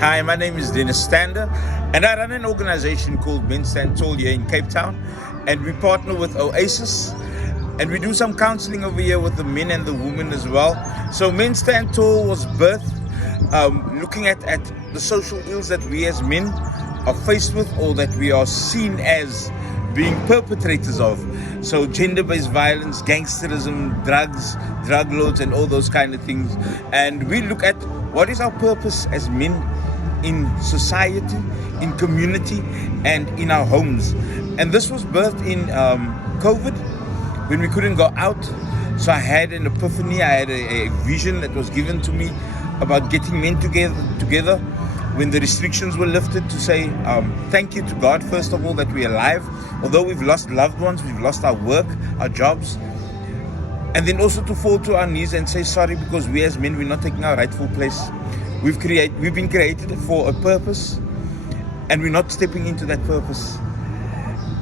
Hi, my name is Dennis Stander, and I run an organization called Men Stand Tall here in Cape Town, and we partner with Oasis, and we do some counseling over here with the men and the women as well. So Men Stand Tall was birthed looking at the social ills that we as men are faced with, or that we are seen as being perpetrators of. So gender-based violence, gangsterism, drugs, drug lords, and all those kind of things. And we look at what is our purpose as men in society, in community, and in our homes. And this was birthed in COVID, when we couldn't go out. So I had an epiphany, I had a vision that was given to me about getting men together when the restrictions were lifted, to say thank you to God, first of all, that we're alive. Although we've lost loved ones, we've lost our work, our jobs. And then also to fall to our knees and say sorry, because we as men, we're not taking our rightful place. We've been created for a purpose, and we're not stepping into that purpose.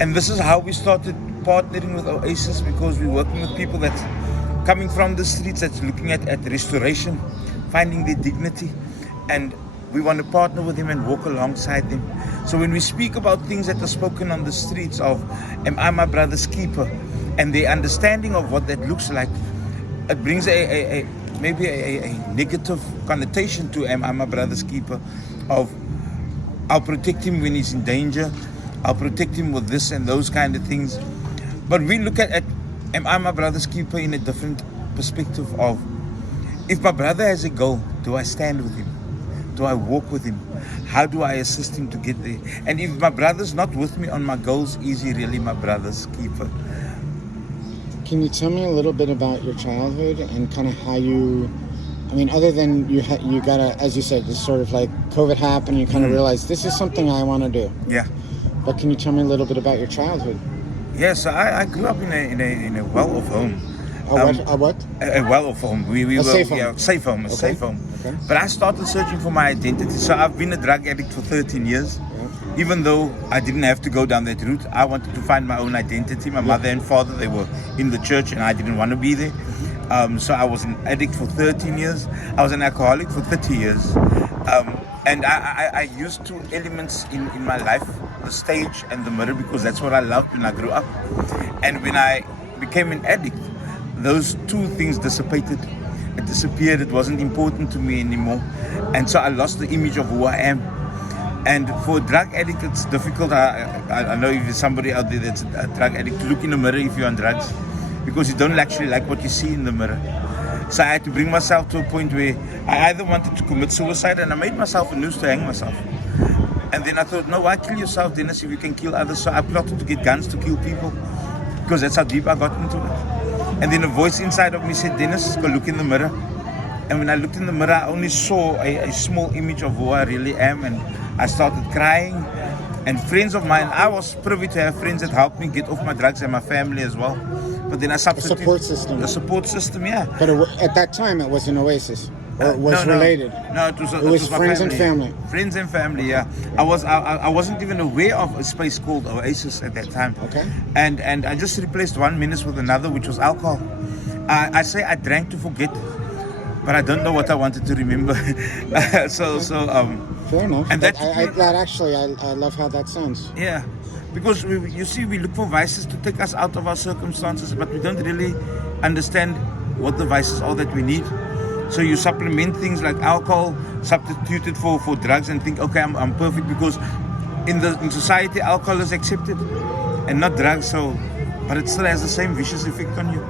And this is how we started partnering with Oasis, because we're working with people that's coming from the streets, that's looking at restoration, finding their dignity, and we want to partner with them and walk alongside them. So when we speak about things that are spoken on the streets of, am I my brother's keeper, and the understanding of what that looks like, it brings maybe a negative connotation to am I my brother's keeper, of I'll protect him when he's in danger, I'll protect him with this and those kind of things. But we look at am I my brother's keeper in a different perspective of, if my brother has a goal, do I stand with him? Do I walk with him? How do I assist him to get there? And if my brother's not with me on my goals, is he really my brother's keeper? Can you tell me a little bit about your childhood and kind of how you, I mean, other than you got to, as you said, this sort of like COVID happened, you kind of realized this is something I want to do. Yeah. But can you tell me a little bit about your childhood? Yes, I grew up in a well-off home. A what? A well-off home. We were safe home. Yeah, safe home. A Okay. safe home. Okay. But I started searching for my identity. So I've been a drug addict for 13 years. Yeah. Even though I didn't have to go down that route, I wanted to find my own identity. My mother and father, they were in the church, and I didn't want to be there. So I was an addict for 13 years. I was an alcoholic for 30 years. And I used two elements in my life, the stage and the mirror, because that's what I loved when I grew up. And when I became an addict, those two things dissipated. It disappeared. It wasn't important to me anymore. And so I lost the image of who I am. And for a drug addict, it's difficult. I know if there's somebody out there that's a drug addict, to look in the mirror if you're on drugs, because you don't actually like what you see in the mirror. So I had to bring myself to a point where I either wanted to commit suicide, and I made myself a noose to hang myself. And then I thought, no, why kill yourself, Dennis, if you can kill others? So I plotted to get guns to kill people, because that's how deep I got into it. And then a voice inside of me said, Dennis, go look in the mirror. And when I looked in the mirror, I only saw a small image of who I really am, and I started crying. And friends of mine, I was privy to have friends that helped me get off my drugs, and my family as well. But then I substituted... A support system. A support system, yeah. But at that time, it was an Oasis. Or it was related. No, it was my friends and family. Friends and family, yeah. I wasn't even aware of a space called Oasis at that time. Okay. And I just replaced one menace with another, which was alcohol. I say I drank to forget, but I don't know what I wanted to remember. Fair enough. And I love how that sounds. Yeah. Because we look for vices to take us out of our circumstances, but we don't really understand what the vices are that we need. So you supplement things like alcohol, substitute it for drugs, and think, okay, I'm perfect, because in society alcohol is accepted and not drugs. So, but it still has the same vicious effect on you.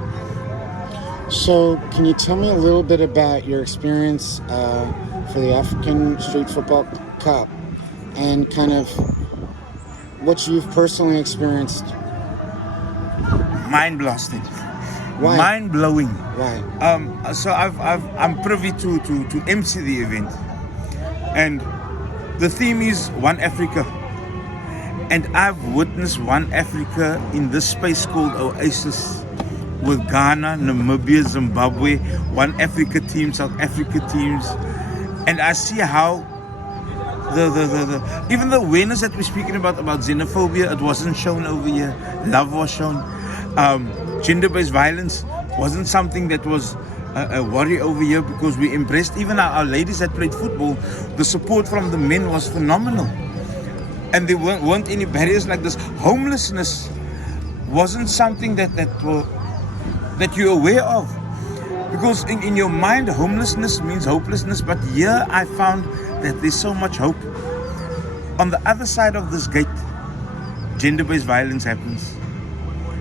So can you tell me a little bit about your experience for the African Street Football Cup, and kind of what you've personally experienced? Mind blasting. Why? Mind blowing. Why? So I'm privy to MC the event, and the theme is One Africa, and I've witnessed One Africa in this space called Oasis, with Ghana, Namibia, Zimbabwe, One Africa team, South Africa teams, and I see how the even the awareness that we're speaking about xenophobia, it wasn't shown over here. Love was shown. Gender-based violence wasn't something that was a worry over here because we embraced even our ladies that played football. The support from the men was phenomenal, and there weren't any barriers like this. Homelessness wasn't something that you're aware of, because in your mind homelessness means hopelessness, but here I found that there's so much hope. On the other side of this gate, gender-based violence happens,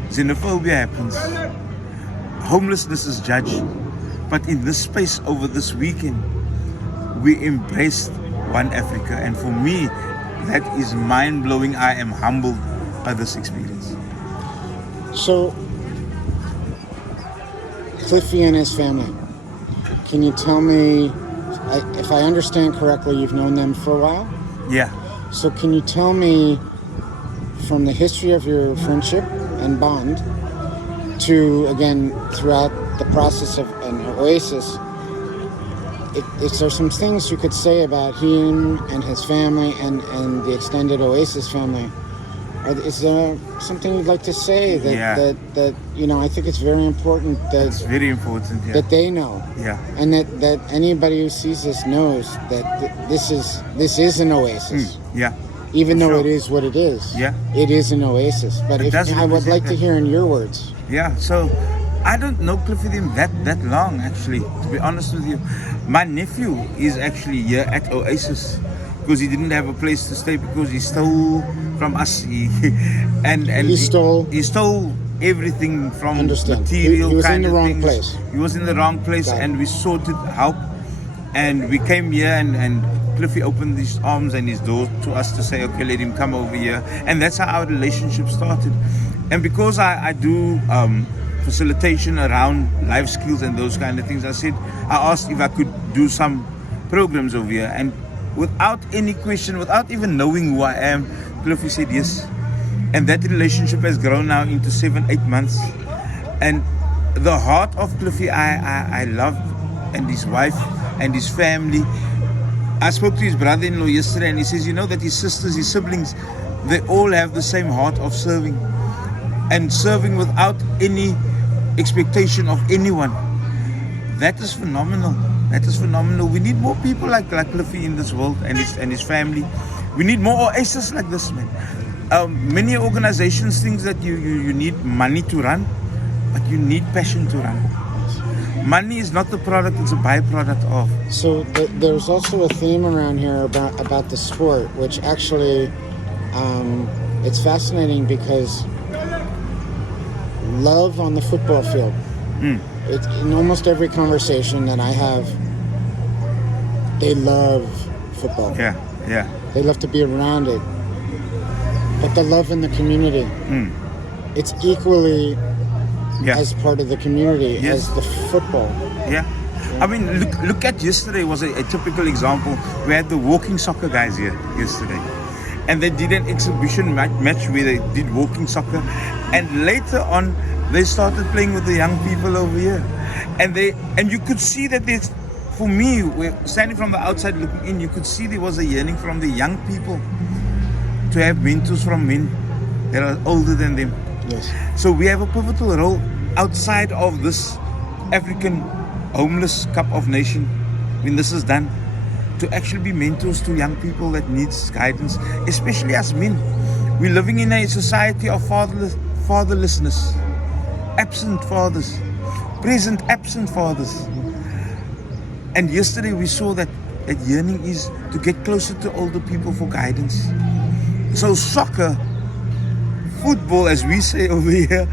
xenophobia happens, homelessness is judged. But in this space over this weekend, we embraced One Africa, and for me, that is mind-blowing. I am humbled by this experience. So, Cliffy and his family, can you tell me, if I understand correctly, you've known them for a while? Yeah. So can you tell me, from the history of your friendship and bond to, again, throughout the process of an Oasis, is there some things you could say about him and his family and the extended Oasis family? Is there something you'd like to say that you know? I think it's very important that It's very important. Yeah. that they know, Yeah. and that anybody who sees this knows that this is an Oasis. Yeah. Even though Sure. it is what it is, Yeah. it is an Oasis. But It does I would represent like to that. hear in your words. Yeah, so I don't know Clifford that long, actually, to be honest with you. My nephew is actually here at Oasis because he didn't have a place to stay because he stole from us. And He stole everything from Understand. material He was in kind the of wrong things. place. He was in the wrong place, Got it. and we sought help. And we came here, and Cliffy opened his arms and his door to us to say, okay, let him come over here. And that's how our relationship started. And because I do facilitation around life skills and those kind of things, I asked if I could do some programs over here. And without any question, without even knowing who I am, Cliffy said yes. And that relationship has grown now into 7-8 months. And the heart of Cliffy, I love, and his wife and his family. I spoke to his brother-in-law yesterday, and he says, you know, that his sisters, his siblings, they all have the same heart of serving, and serving without any expectation of anyone. That is phenomenal. That is phenomenal. We need more people like Cliffy in this world, and his family. We need more Oasis like this, man. Many organizations think that you need money to run, but you need passion to run. Money is not the product, it's a byproduct of. So there's also a theme around here about the sport, which actually it's fascinating because love on the football field. It's in almost every conversation that I have. They love football. Yeah. They love to be around it. But the love in the community, it's equally Yeah. as part of the community Yes. as the football. Yeah. I mean, look at yesterday was a typical example. We had the walking soccer guys here yesterday. And they did an exhibition match where they did walking soccer. And later on, they started playing with the young people over here. And you could see that there's, for me, standing from the outside looking in, you could see there was a yearning from the young people to have mentors from men that are older than them. Yes. So we have a pivotal role outside of this African homeless cup of nation when this is done, to actually be mentors to young people that needs guidance, especially as men. We're living in a society of fatherlessness, absent fathers, present absent fathers. And yesterday we saw that yearning is to get closer to older people for guidance. So soccer, football, as we say over here,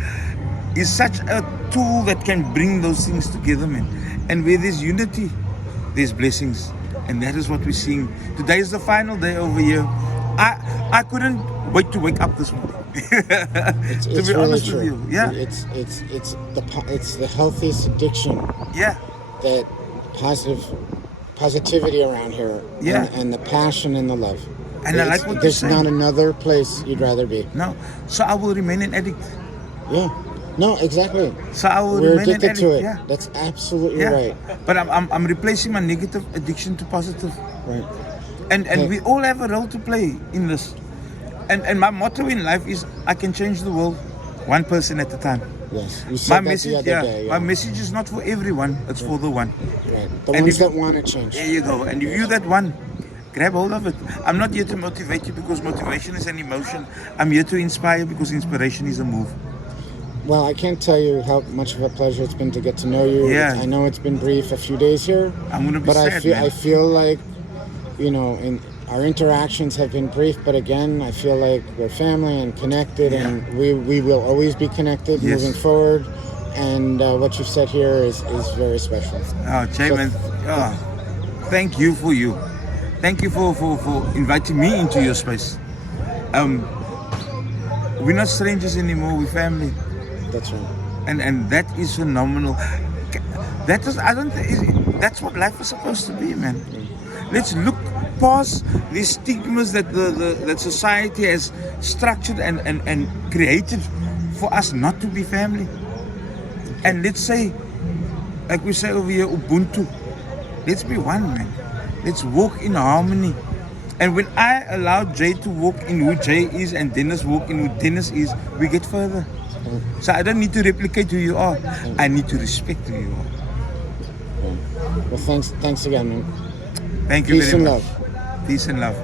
is such a tool that can bring those things together, man. And where there's unity, there's blessings. And that is what we're seeing. Today is the final day over here. I couldn't wait to wake up this morning. It's to be really honest true. with you. Yeah. It's the healthiest addiction, Yeah. that positivity around here. Yeah. And the passion and the love. And I like what you're There's saying. not another place you'd rather be. No. So I will remain an addict. Yeah. No, exactly. So I will We're remain an addicted addict. to it. Yeah. That's absolutely Yeah. right. But I'm replacing my negative addiction to positive. Right. And Okay. we all have a role to play in this. And my motto in life is I can change the world one person at a time. Yes, you My said that the message, other day. my message is not for everyone, it's for the one. Right. The And ones if- that want to change. There you go. And if you're that one, grab hold of it. I'm not here to motivate you because motivation is an emotion. I'm here to inspire because inspiration is a move. Well, I can't tell you how much of a pleasure it's been to get to know you. Yeah. I know it's been brief, a few days here, I'm gonna be but sad, man. I feel like, you know, our interactions have been brief, but again, I feel like we're family and connected, and we will always be connected Yes. moving forward. And what you've said here is very special. Oh, Jay, man. Oh, thank you for you. Thank you for inviting me into your space. We're not strangers anymore, we're family. That's right. And that is phenomenal. That is, I don't think, that's what life is supposed to be, man. Let's look past the stigmas that that society has structured and created for us not to be family. And let's say, like we say over here, Ubuntu. Let's be one, man. Let's walk in harmony. And when I allow Jay to walk in who Jay is and Dennis walk in who Dennis is, we get further. So I don't need to replicate who you are. I need to respect who you are. Well, thanks again, man. Thank you Peace very and much. love. Peace and love.